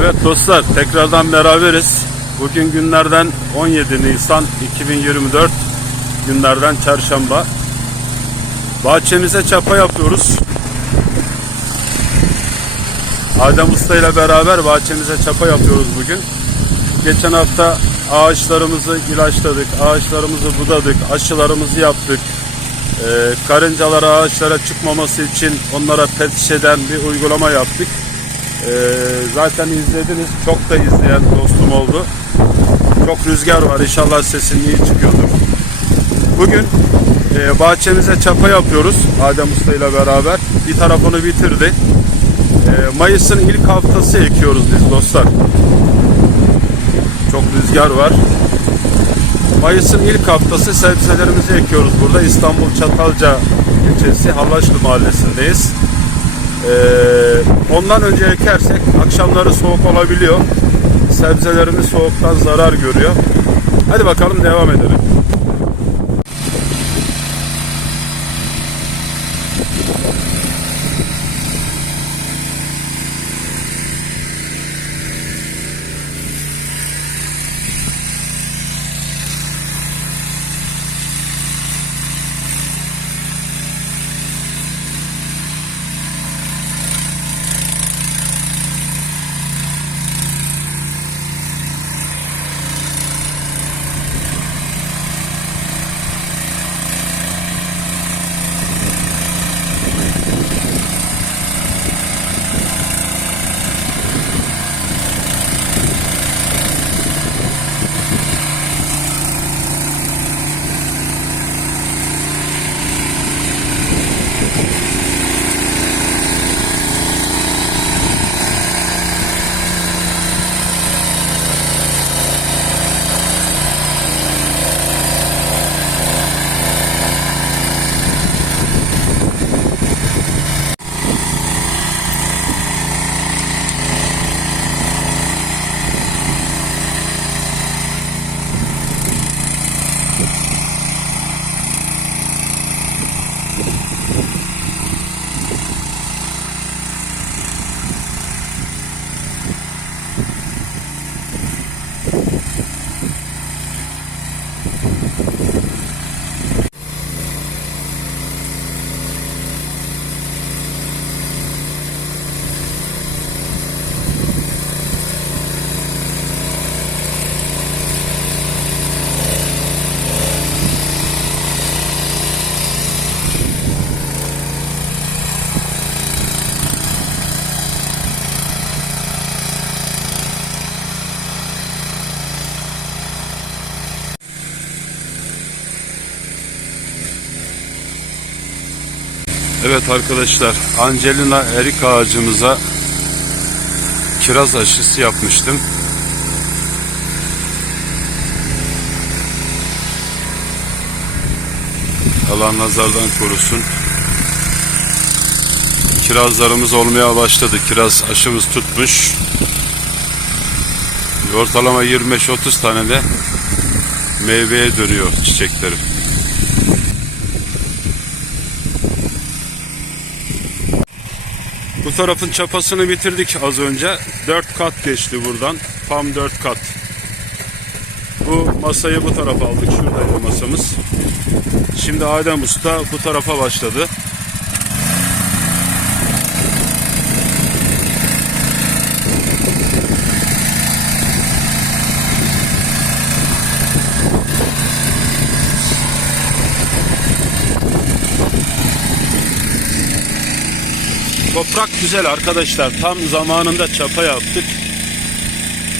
Evet dostlar tekrardan beraberiz. Bugün günlerden 17 Nisan 2024 günlerden çarşamba. Bahçemize çapa yapıyoruz. Adem Usta ile beraber bahçemize çapa yapıyoruz bugün. Geçen hafta ağaçlarımızı ilaçladık, ağaçlarımızı budadık, aşılarımızı yaptık. Ee, karıncalara ağaçlara çıkmaması için onlara pet şişeden bir uygulama yaptık. Ee, zaten izlediniz. Çok da izleyen dostum oldu. Çok rüzgar var. İnşallah sesim iyi çıkıyordur. Bugün e, bahçemize çapa yapıyoruz. Adem Usta ile beraber. Bir tarafını bitirdi. E, Mayıs'ın ilk haftası ekiyoruz biz dostlar. Çok rüzgar var. Mayıs'ın ilk haftası sebzelerimizi ekiyoruz burada. İstanbul Çatalca ilçesi Hallaçlı mahallesindeyiz. Ee, ondan önce ekersek akşamları soğuk olabiliyor. Sebzelerimiz soğuktan zarar görüyor. Hadi bakalım devam edelim. Evet arkadaşlar Angelina erik ağacımıza kiraz aşısı yapmıştım. Allah nazardan korusun. Kirazlarımız olmaya başladı. Kiraz aşımız tutmuş. Ortalama 25-30 tane de meyveye dönüyor çiçeklerim. Bu tarafın çapasını bitirdik az önce. 4 kat geçti buradan. Tam 4 kat. Bu masayı bu tarafa aldık. Şuradaydı masamız. Şimdi Adem Usta bu tarafa başladı. Toprak güzel arkadaşlar. Tam zamanında çapa yaptık.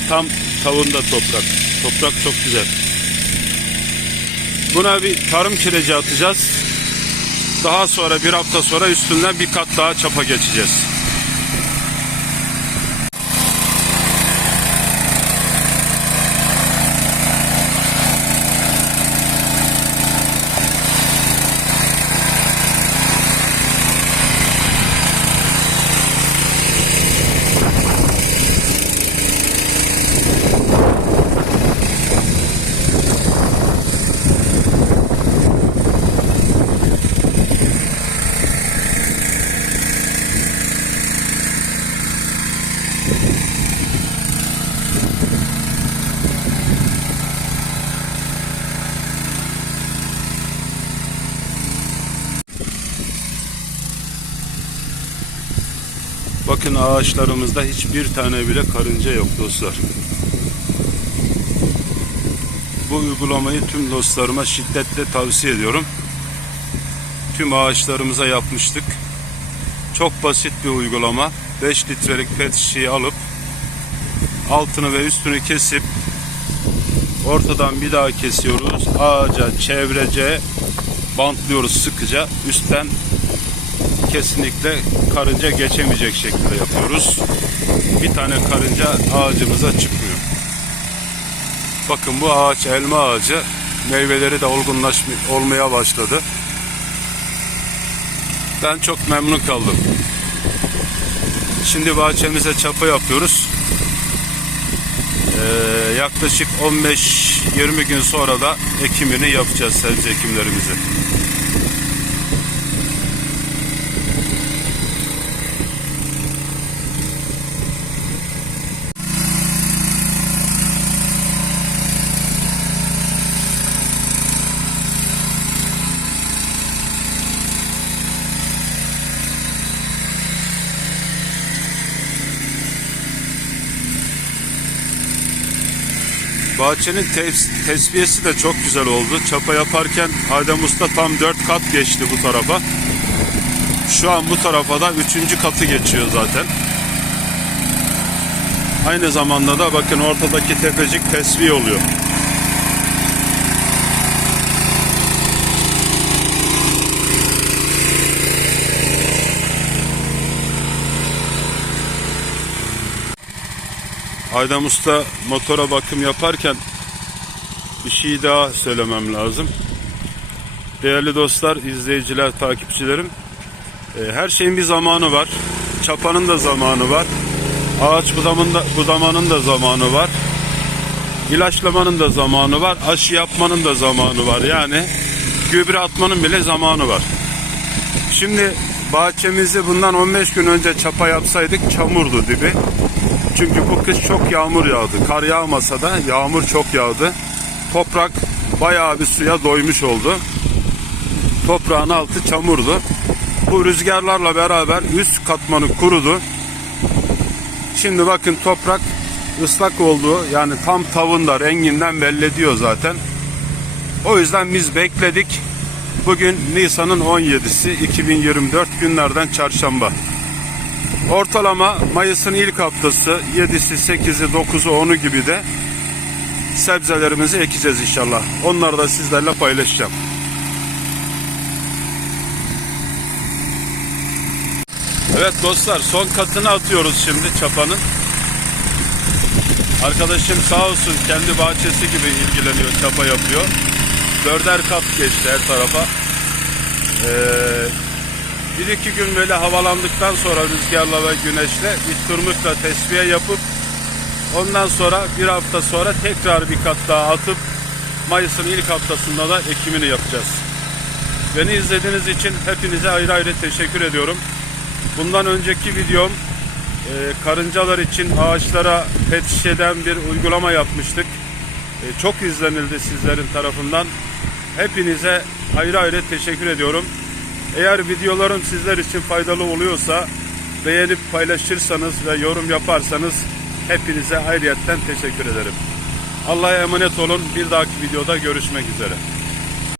Tam tavında toprak. Toprak çok güzel. Buna bir tarım kireci atacağız. Daha sonra bir hafta sonra üstünden bir kat daha çapa geçeceğiz. Bakın ağaçlarımızda hiçbir tane bile karınca yok dostlar. Bu uygulamayı tüm dostlarıma şiddetle tavsiye ediyorum. Tüm ağaçlarımıza yapmıştık. Çok basit bir uygulama. 5 litrelik pet şişeyi alıp altını ve üstünü kesip ortadan bir daha kesiyoruz. Ağaca çevrece bantlıyoruz sıkıca. Üstten kesinlikle karınca geçemeyecek şekilde yapıyoruz. Bir tane karınca ağacımıza çıkmıyor. Bakın bu ağaç elma ağacı. Meyveleri de olgunlaşmaya olmaya başladı. Ben çok memnun kaldım. Şimdi bahçemize çapa yapıyoruz. Ee, yaklaşık 15-20 gün sonra da ekimini yapacağız sebze ekimlerimizi. Bahçenin tes- tesviyesi de çok güzel oldu. Çapa yaparken Adem Usta tam 4 kat geçti bu tarafa. Şu an bu tarafa da 3. katı geçiyor zaten. Aynı zamanda da bakın ortadaki tepecik tesviye oluyor. Adem Usta motora bakım yaparken bir şey daha söylemem lazım. Değerli dostlar, izleyiciler, takipçilerim. e, Her şeyin bir zamanı var. Çapanın da zamanı var. Ağaç budamanın da, budamanın da zamanı var. İlaçlamanın da zamanı var. Aşı yapmanın da zamanı var. Yani gübre atmanın bile zamanı var. Şimdi bahçemizi bundan 15 gün önce çapa yapsaydık çamurdu dibi. Çünkü bu kış çok yağmur yağdı. Kar yağmasa da yağmur çok yağdı. Toprak bayağı bir suya doymuş oldu. Toprağın altı çamurdu. Bu rüzgarlarla beraber üst katmanı kurudu. Şimdi bakın toprak ıslak olduğu yani tam tavında renginden belli ediyor zaten. O yüzden biz bekledik. Bugün Nisan'ın 17'si 2024 günlerden çarşamba. Ortalama Mayıs'ın ilk haftası 7'si, 8'i, 9'u, 10'u gibi de sebzelerimizi ekeceğiz inşallah. Onları da sizlerle paylaşacağım. Evet dostlar son katını atıyoruz şimdi çapanın. Arkadaşım sağ olsun kendi bahçesi gibi ilgileniyor, çapa yapıyor. Dörder kat geçti her tarafa. Ee, bir iki gün böyle havalandıktan sonra rüzgarla ve güneşle bir tırmıkla tesviye yapıp ondan sonra bir hafta sonra tekrar bir kat daha atıp Mayıs'ın ilk haftasında da ekimini yapacağız. Beni izlediğiniz için hepinize ayrı ayrı teşekkür ediyorum. Bundan önceki videom e, karıncalar için ağaçlara pet şişeden bir uygulama yapmıştık. E, çok izlenildi sizlerin tarafından. Hepinize ayrı ayrı teşekkür ediyorum. Eğer videolarım sizler için faydalı oluyorsa beğenip paylaşırsanız ve yorum yaparsanız hepinize ayrıyetten teşekkür ederim. Allah'a emanet olun. Bir dahaki videoda görüşmek üzere.